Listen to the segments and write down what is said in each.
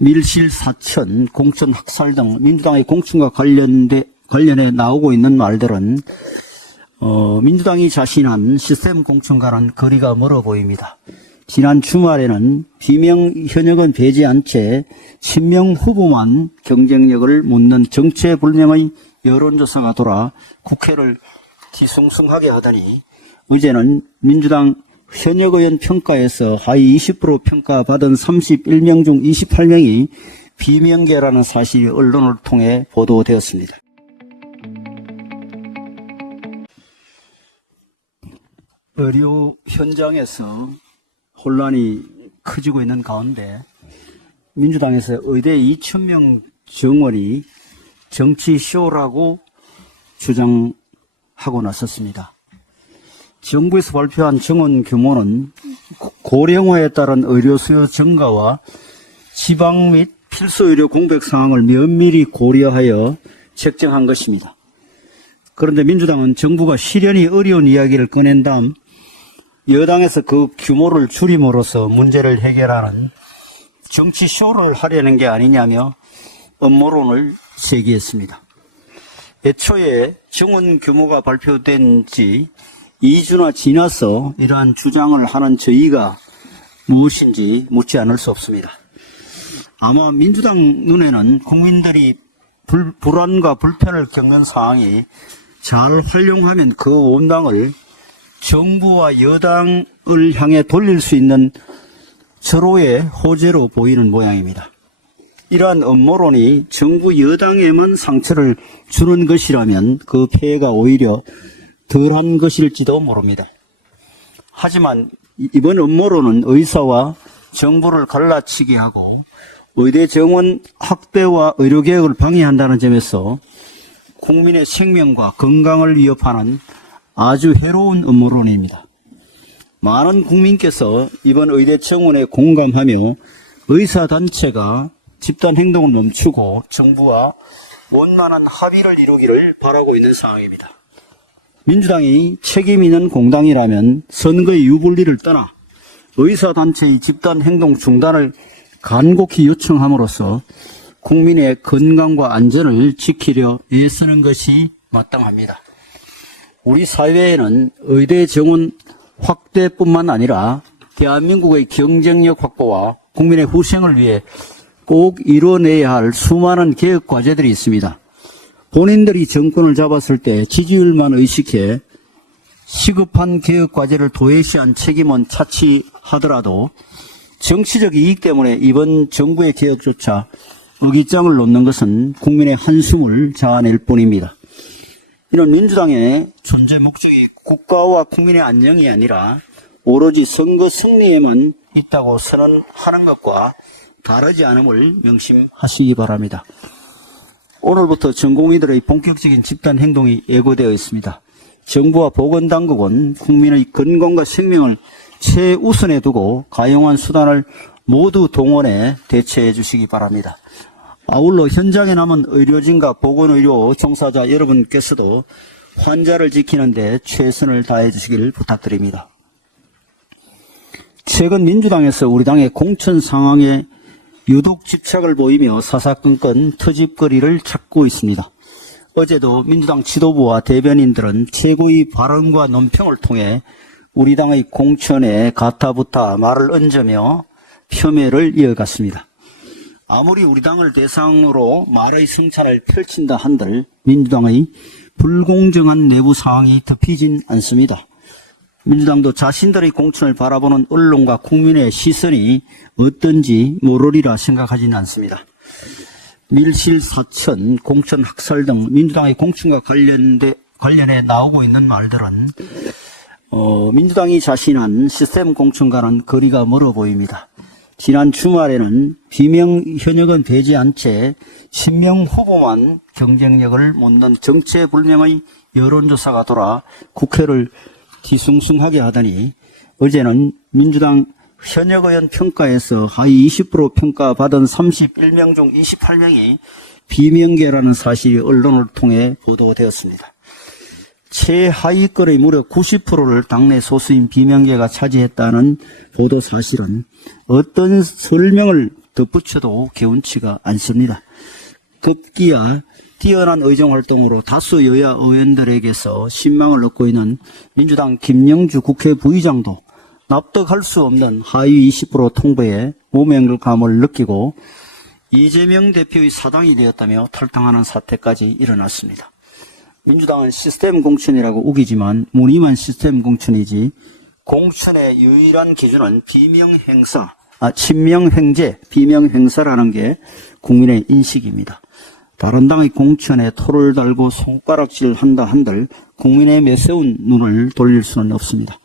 밀실, 사천, 공천, 학살 등 민주당의 공천과 관련해 나오고 있는 말들은 민주당이 자신한 시스템 공천과는 거리가 멀어 보입니다. 지난 주말에는 비명 현역은 배제한 채 친명 후보만 경쟁력을 묻는 정체불명의 여론조사가 돌아 국회를 뒤숭숭하게 하더니 어제는 민주당 현역 의원 평가에서 하위 20% 평가받은 31명 중 28명이 비명계라는 사실이 언론을 통해 보도되었습니다. 의료 현장에서 혼란이 커지고 있는 가운데 민주당에서 의대 2,000명 정원이 정치쇼라고 주장하고 나섰습니다. 정부에서 발표한 정원 규모는 고령화에 따른 의료 수요 증가와 지방 및 필수 의료 공백 상황을 면밀히 고려하여 책정한 것입니다. 그런데 민주당은 정부가 실현이 어려운 이야기를 꺼낸 다음 여당에서 그 규모를 줄임으로써 문제를 해결하는 정치쇼를 하려는 게 아니냐며 음모론을 제기했습니다. 애초에 정원 규모가 발표된 지 2주나 지나서 이러한 주장을 하는 저희가 무엇인지 묻지 않을 수 없습니다. 아마 민주당 눈에는 국민들이 불안과 불편을 겪는 상황이 잘 활용하면 그 원당을 정부와 여당을 향해 돌릴 수 있는 절호의 호재로 보이는 모양입니다. 이러한 음모론이 정부 여당에만 상처를 주는 것이라면 그 폐해가 오히려 덜한 것일지도 모릅니다. 하지만 이번 음모론은 의사와 정부를 갈라치게 하고 의대 정원 확대와 의료개혁을 방해한다는 점에서 국민의 생명과 건강을 위협하는 아주 해로운 음모론입니다. 많은 국민께서 이번 의대 정원에 공감하며 의사단체가 집단행동을 멈추고 정부와 원만한 합의를 이루기를 바라고 있는 상황입니다. 민주당이 책임 있는 공당이라면 선거의 유불리를 떠나 의사단체의 집단행동 중단을 간곡히 요청함으로써 국민의 건강과 안전을 지키려 애쓰는 것이 마땅합니다. 우리 사회에는 의대 정원 확대뿐만 아니라 대한민국의 경쟁력 확보와 국민의 후생을 위해 꼭 이뤄내야 할 수많은 개혁 과제들이 있습니다. 본인들이 정권을 잡았을 때 지지율만 의식해 시급한 개혁 과제를 도외시한 책임은 차치하더라도 정치적 이익 때문에 이번 정부의 개혁조차 의기장을 놓는 것은 국민의 한숨을 자아낼 뿐입니다. 이런 민주당의 존재 목적이 국가와 국민의 안녕이 아니라 오로지 선거 승리에만 있다고 선언하는 것과 다르지 않음을 명심하시기 바랍니다. 오늘부터 전공의들의 본격적인 집단 행동이 예고되어 있습니다. 정부와 보건당국은 국민의 건강과 생명을 최우선에 두고 가용한 수단을 모두 동원해 대처해 주시기 바랍니다. 아울러 현장에 남은 의료진과 보건의료 종사자 여러분께서도 환자를 지키는 데 최선을 다해 주시길 부탁드립니다. 최근 민주당에서 우리 당의 공천 상황에 유독 집착을 보이며 사사건건 터집거리를 찾고 있습니다. 어제도 민주당 지도부와 대변인들은 최고의 발언과 논평을 통해 우리 당의 공천에 가타부타 말을 얹으며 폄훼를 이어갔습니다. 아무리 우리 당을 대상으로 말의 성찬을 펼친다 한들 민주당의 불공정한 내부 상황이 덮이진 않습니다. 민주당도 자신들의 공천을 바라보는 언론과 국민의 시선이 어떤지 모르리라 생각하지는 않습니다. 밀실, 사천, 공천, 학살 등 민주당의 공천과 관련해 나오고 있는 말들은 민주당이 자신한 시스템 공천과는 거리가 멀어 보입니다. 지난 주말에는 비명 현역은 배제한 채 친명 후보만 경쟁력을 묻는 정체불명의 여론조사가 돌아 국회를 뒤숭숭하게 하더니 어제는 민주당 현역 의원 평가에서 하위 20% 평가받은 31명 중 28명이 비명계라는 사실이 언론을 통해 보도되었습니다. 최하위권의 무려 90%를 당내 소수인 비명계가 차지했다는 보도 사실은 어떤 설명을 덧붙여도 개운치가 않습니다. 급기야 뛰어난 의정활동으로 다수 여야 의원들에게서 신망을 얻고 있는 민주당 김영주 국회 부의장도 납득할 수 없는 하위 20% 통보에 모멸감을 느끼고 이재명 대표의 사당이 되었다며 탈당하는 사태까지 일어났습니다. 민주당은 시스템 공천이라고 우기지만 무늬만 시스템 공천이지 공천의 유일한 기준은 친명횡재, 비명행사라는 게 국민의 인식입니다. 다른 당의 공천에 토를 달고 손가락질 한다 한들 국민의 매서운 눈을 돌릴 수는 없습니다.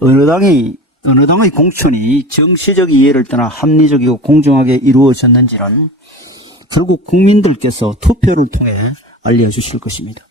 어느 당의 공천이 정치적 이해를 떠나 합리적이고 공정하게 이루어졌는지는 결국 국민들께서 투표를 통해 알려주실 것입니다.